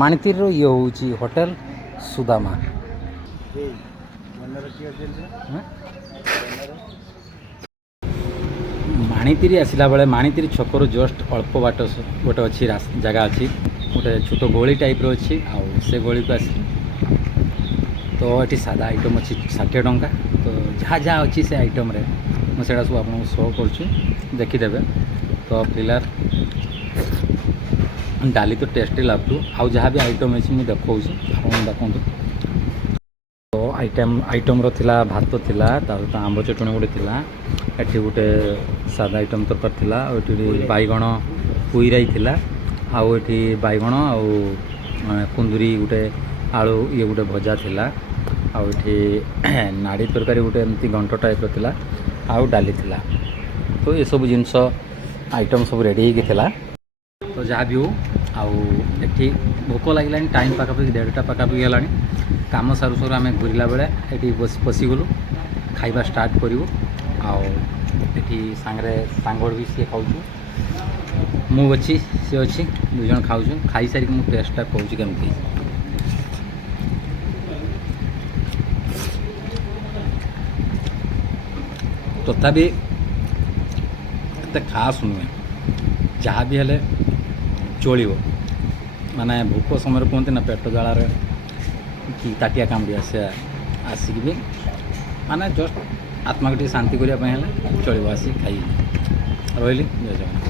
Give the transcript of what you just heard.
ମାଣିତିର ଇଏ ହେଉଛି ହୋଟେଲ ସୁଦାମା। ମାଣିତିରି ଆସିଲା ବେଳେ ମାଣିତିରି ଛକରୁ ଜଷ୍ଟ ଅଳ୍ପ ବାଟ ଗୋଟେ ଅଛି ଜାଗା ଅଛି, ଗୋଟେ ଛୋଟ ଗଳି ଟାଇପ୍ର ଅଛି। ଆଉ ସେ ଗଳିକୁ ଆସିଲି ତ ଏଠି ସାଧା ଆଇଟମ୍ ଅଛି 60 ଟଙ୍କା। ତ ଯାହା ଯାହା ଅଛି ସେ ଆଇଟମ୍ରେ ମୁଁ ସେଇଟା ସବୁ ଆପଣଙ୍କୁ ଶୋ କରୁଛି, ଦେଖିଦେବେ। ତ ପିଲାର ଡାଲି ତ ଟେଷ୍ଟି ଲାଗୁଛି, ଆଉ ଯାହା ବି ଆଇଟମ୍ ଅଛି ମୁଁ ଦେଖାଉଛି, ଆପଣ ଦେଖନ୍ତୁ। ତ ଆଇଟମ୍ର ଥିଲା ଭାତ ଥିଲା, ତାପରେ ଆମ୍ବ ଚଟଣି ଗୋଟେ ଥିଲା, ଏଠି ଗୋଟେ ସାଧା ଆଇଟମ୍ ତରକାରୀ ଥିଲା, ଆଉ ଏଠି ବାଇଗଣ ପୁଇରାଇ ଥିଲା, ଆଉ ଏଠି ବାଇଗଣ ଆଉ କୁନ୍ଦୁରି ଗୋଟେ ଆଳୁ ଇଏ ଗୋଟେ ଭଜା ଥିଲା, ଆଉ ଏଠି ନାଡ଼ି ତରକାରୀ ଗୋଟେ ଏମିତି ଘଣ୍ଟ ଟାଇପ୍ର ଥିଲା, ଆଉ ଡାଲି ଥିଲା। ତ ଏସବୁ ଜିନିଷ ଆଇଟମ୍ ସବୁ ରେଡ଼ି ହେଇକି ଥିଲା। ତ ଯାହା ବି ହଉ, ଆଉ ଏଠି ଭୋକ ଲାଗିଲାଣି, ଟାଇମ୍ ପାଖାପାଖି 1:30 ପାଖାପାଖି ହେଲାଣି। କାମ ସାରୁ ସାରୁ ଆମେ ଘୁରିଲା ବେଳେ ଏଠି ପଶିଗଲୁ, ଖାଇବା ଷ୍ଟାର୍ଟ କରିବୁ। ଆଉ ଏଠି ସାଙ୍ଗରେ ସାଙ୍ଗର ବି ସିଏ ଖାଉଛୁ, ମୁଁ ଅଛି ସିଏ ଅଛି, 2 ଜଣ ଖାଉଛୁ। ଖାଇସାରିକି ମୁଁ ଟେଷ୍ଟଟା କହୁଛି କେମିତି। ତଥାପି ଏତେ ଖାସ୍ ନୁହେଁ, ଯାହା ବି ହେଲେ ଚଳିବ। ମାନେ ଭୋକ ସମୟରେ କୁହନ୍ତି ନା ପେଟ ଜ୍ୱାଳାରେ କି ତାଟିଆ କାମୁଡ଼ିଆ, ସେ ଆସିକି ବି ମାନେ ଜଷ୍ଟ ଆତ୍ମାକୁ ଟିକେ ଶାନ୍ତି କରିବା ପାଇଁ ହେଲେ ଚଳିବ, ଆସିକି ଖାଇ ରହିଲି। ଜୟ ଜଗନ୍ନାଥ।